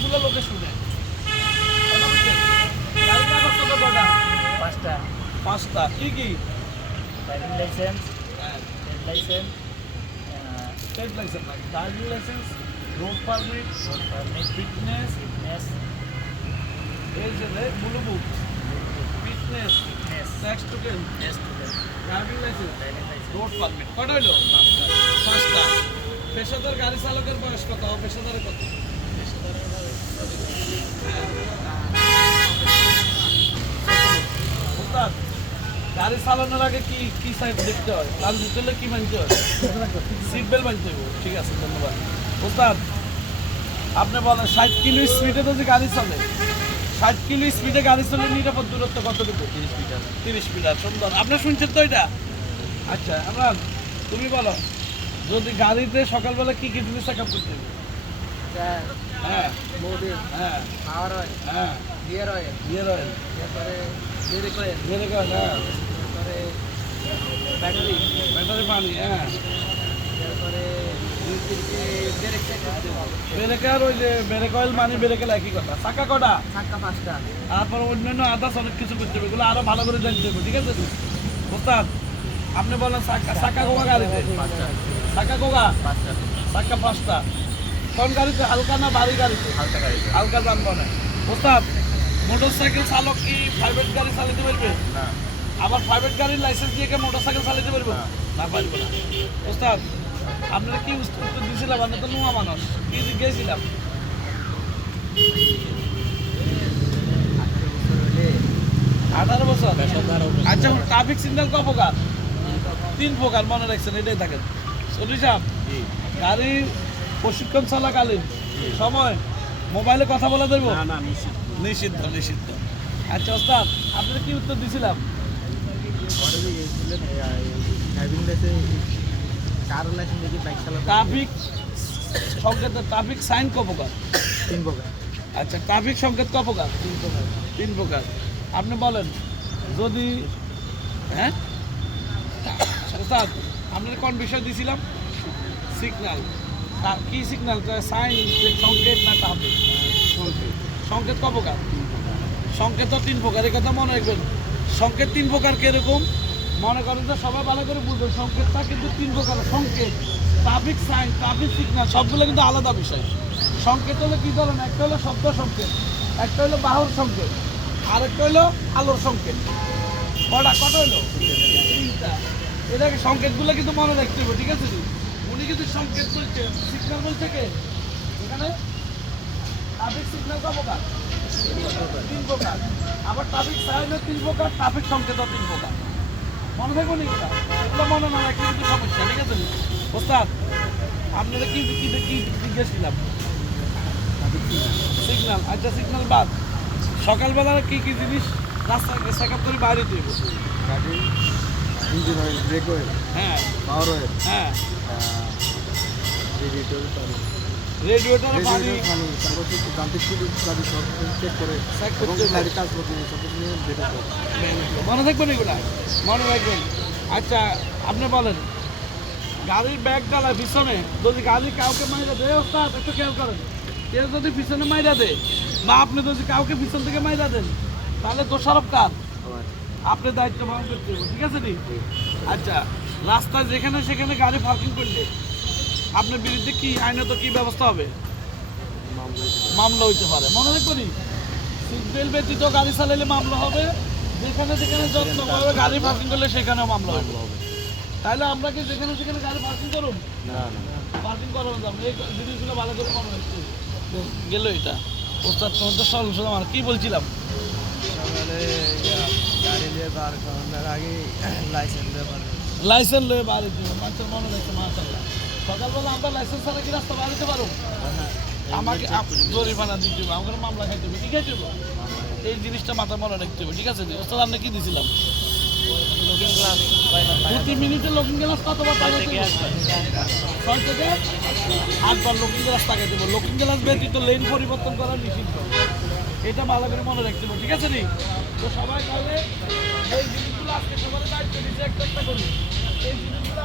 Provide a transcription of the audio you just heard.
সবগুলো লোকে শুনে পাঁচটা। পাঁচটা। কি কি? Driving licence trade licence trade licence driving licence road permit road permit fitness fitness এই যে blue book fitness fitness tax token test driving licence driving licence road permit কটা হইল? পাঁচটা। পেশাদার গাড়ি চালকের বয়স কত? পেশাদারের কত? গাড়ি চালানোর আগে কি কি সাইড দেখতে হয়? তার ভিতরে কি মানতে হয়? সিট বেল্ট মানতে হবে ঠিক আছে ধন্যবাদ। ওস্তাদ আপনি বলেন ষাট কিলো স্পিডে যদি গাড়ি চলে। ষাট কিলো স্পিডে গাড়ি চলে নিরাপদ দূরত্ব কতটুকু? তিরিশ মিটার তিরিশ মিটার সুন্দর। আপনি শুনছেন তো এটা? আচ্ছা আমরা তুমি বলো যদি গাড়িতে সকালবেলা কি কি জিনিস চেক করতে হবে? হ্যাঁ মোবিল হ্যাঁ। অয়েল হ্যাঁ গিয়ার অয়েল বিয়ের অয়েল ব্রেক অয়েল বিয়ের হ্যাঁ। তারপরে ব্যাটারি ব্যাটারি পানি হ্যাঁ। চেক ব্রেকার ওই যে ব্রেক অয়েল মানে ব্রেকের একই কথা। চাকা কটা? চাক্কা পাঁচটা। তারপর অন্যান্য আদার্স অনেক কিছু করতে হবে। এগুলো আরও ভালো করে জানতে হবে ঠিক আছে? ওস্তাদ আপনি বলেন চাকা চাকা কোকা গাড়িতে? চাকা কোকা চাকা পাঁচটা। কোন গাড়িতে হালকা না ভারী গাড়িতে হালকা গাড়ি হালকা যানবাহনে ওস্তাদ মোটর সাইকেল চালক কি প্রাইভেট গাড়ি চালাতে পারবে? না। আবার প্রাইভেট গাড়ির লাইসেন্স দিয়ে কি মোটর সাইকেল চালাতে পারব? না। পারব না। ওস্তাদ আপনারা কি উত্তর দিয়েছিলাম আমরা তো নোয়া মানুষ। কি জিজ্ঞেসছিলাম আঠারো বছর। আচ্ছা ট্রাফিক সিগন্যাল ক প্রকার? তিন প্রকার মনে রাখছেন এটাই থাকেন। সাহেব গাড়ির প্রশিক্ষণ চলাকালীন। সময়? মোবাইলে কথা বলা দেবো? না নিষিদ্ধ। নিষিদ্ধ আচ্ছা ওস্তাদ আপনার কি উত্তর চালাতে ট্রাফিক সংকেত ট্রাফিক সাইন ক প্রকার তিন প্রকার। আচ্ছা ট্রাফিক সংকেত ক প্রকার তিন প্রকার। তিন প্রকার। আপনি বলেন যদি হ্যাঁ? ওস্তাদ আপনার কোন বিষয় দিয়েছিলাম সিগন্যাল কি সিগন্যাল সাইন সংকেত না ট্রাফিক সংকেত। ক প্রকার? সংকেত তো তিন প্রকার এই কথা মনে রাখবেন। সংকেত তিন প্রকার কীরকম? মনে করেন যে সবাই ভালো করে বুঝবেন সংকেতটা কিন্তু তিন প্রকার। সংকেত ট্রাফিক সাইন ট্রাফিক সিগন্যাল সবগুলো কিন্তু আলাদা বিষয়। সংকেত হলো কী ধরনের? একটা হলো শব্দ সংকেত একটা হলো বাহুর সংকেত আরেকটা হলো আলোর সংকেত। কটা? কটা হলো? তিনটা। এটাকে সংকেতগুলো কিন্তু মনে রাখতে হবে ঠিক আছে? উনি কিন্তু সংকেত বলছে সিগন্যাল বলছে কে? এখানে? ট্রাফিক সিগন্যাল কত প্রকার? তিন প্রকার। আবার ট্রাফিক সাইনের তিন প্রকার ট্রাফিক সংকেতও তিন প্রকার। মনে থাকব নি এগুলা? মনে না রাখলে কিন্তু সমস্যা ঠিক আছে? ওস্তাদ আপনারা কি কি কি জিজ্ঞেস ছিলাম সিগন্যাল আচ্ছা সিগন্যাল বাদ। সকালবেলা কি কি জিনিস? রাস্তা চেক আপ করে বাইরে দিব গাড়ি ইঞ্জিন অয়েল ব্রেক অয়েল হ্যাঁ। পাওয়ার অয়েল হ্যাঁ। রেডিয়েটর রেডিওটার পানি। মনে থাকবেন এগুলা? মনে রাখবেন। আচ্ছা আপনি বলেন গাড়ির ব্যাগ ডালা পিছনে যদি গাড়ি কাউকে মাইরা দেয় ওস্তাদ একটু খেয়াল করেন। কেউ যদি পিছনে মাইরা দেয় বা আপনি যদি কাউকে পিছন থেকে মাইরা দেন তাহলে দোষারোপ কার? আপনি দায়িত্ব পালন করতে ঠিক আছে নি? আচ্ছা রাস্তায় যেখানে সেখানে গাড়ি পার্কিং করলে আপনার বিরুদ্ধে কি আইনত কি ব্যবস্থা হবে? মামলা মামলা হইতে পারে। মনে রাখবনি সিট বেল্ট ব্যতীত গাড়ি চালাইলে মামলা হবে। যেখানে যেখানে যত্নভাবে গাড়ি পার্কিং করলে সেখানেও মামলা হবে। তাহলে আমরা কি যেখানে সেখানে গাড়ি পার্কিং করুন না না পার্কিং করানো যাবে এই জিনিসগুলো ভালো করে মনে হবে। গেল এটা। ওস্তাদ তোমার তো সরল সোজা মানে কি বলছিলাম? গাড়ি নিয়ে বার করানোর আগে লাইসেন্স ব্যাপারে লাইসেন্স লয়ে বাড়ি দিব মানুষের মনে রাখছে সকালবেলা আমরা লাইসেন্স ছাড়া কি রাস্তা বাড়িতে পারো আমাকে আপ- জরিমানা দিতে হবে আমাকে মামলা খাইতে হবে ঠিক আছে এই জিনিসটা মাথা মনে রাখতে হবে ঠিক আছে ওস্তাদ আমরা কি দিছিলাম? প্রতি মিনিটে লকিং গ্লাস কতবার হবে? ছয় থেকে আটবার লকিং গ্লাস লকিং গ্লাস ব্যতীত লেন পরিবর্তন করা নিষিদ্ধ। এটা ভালো করে মনে রাখতে হবে ঠিক আছে নি তো সবাই তাহলে এই জিনিসগুলো আজকে সবার দায়িত্ব নিচ্ছে একটা একটা করি। এই জিনিসগুলো